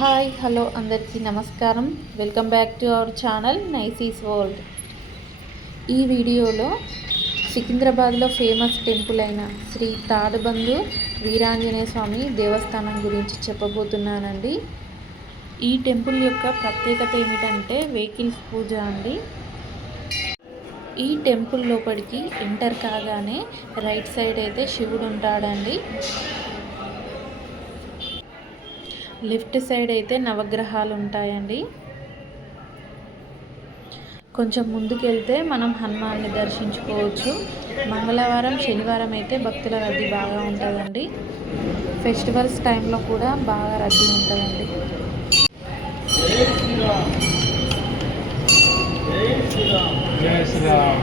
Hi hello అందరికీ నమస్కారం. Welcome back to our channel నైసీస్ వరల్డ్. ఈ వీడియోలో సికింద్రాబాద్లో ఫేమస్ టెంపుల్ అయిన శ్రీ తాడబందు వీరాంజనేయ స్వామి దేవస్థానం గురించి చెప్పబోతున్నానండి. ఈ టెంపుల్ యొక్క ప్రత్యేకత ఏమిటంటే వెహికల్స్ పూజ అండి. ఈ టెంపుల్ లోపలికి ఎంటర్ కాగానే రైట్ సైడ్ అయితే శివుడు ఉంటాడండి. లెఫ్ట్ సైడ్ అయితే నవగ్రహాలు ఉంటాయండి. కొంచెం ముందుకు వెళ్తే మనం హనుమాన్ని దర్శించుకోవచ్చు. మంగళవారం శనివారం అయితే భక్తుల రద్దీ బాగా ఉంటుందండి. ఫెస్టివల్స్ టైంలో కూడా బాగా రద్దీ ఉంటుందండి. జై శ్రీరామ్.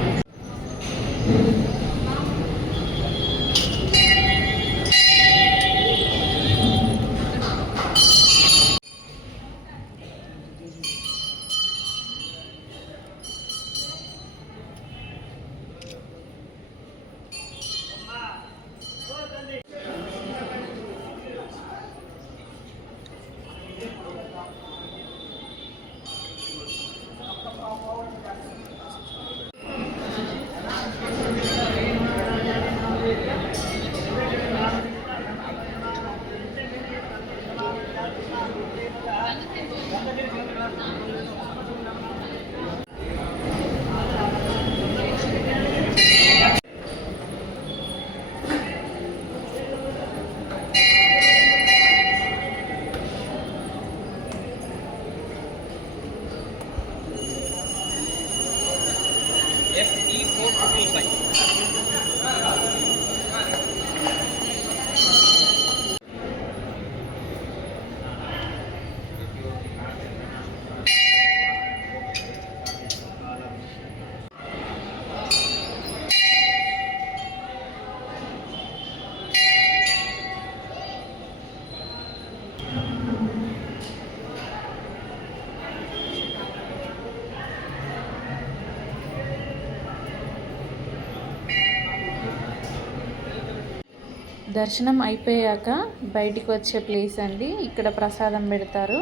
దర్శనం అయిపోయాక బయటికి వచ్చే ప్లేస్ అండి. ఇక్కడ ప్రసాదం పెడతారు.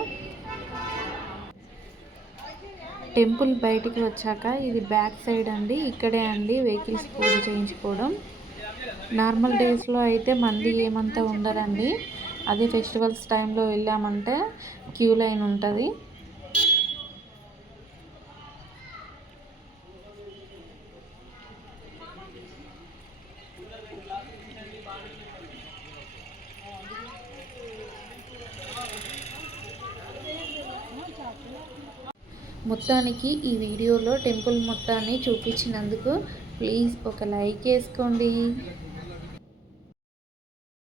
టెంపుల్ బయటికి వచ్చాక ఇది బ్యాక్ సైడ్ అండి. ఇక్కడే అండి వెహికల్స్ పూజ చేయించుకోవడం. నార్మల్ డేస్లో అయితే మంది ఏమంతా ఉండరండి. అదే ఫెస్టివల్స్ టైంలో వెళ్ళామంటే క్యూ లైన్ ఉంటుంది. మొత్తానికి ఈ వీడియోలో టెంపుల్ మొత్తాన్ని చూపించినందుకు ప్లీజ్ ఒక లైక్ వేసుకోండి.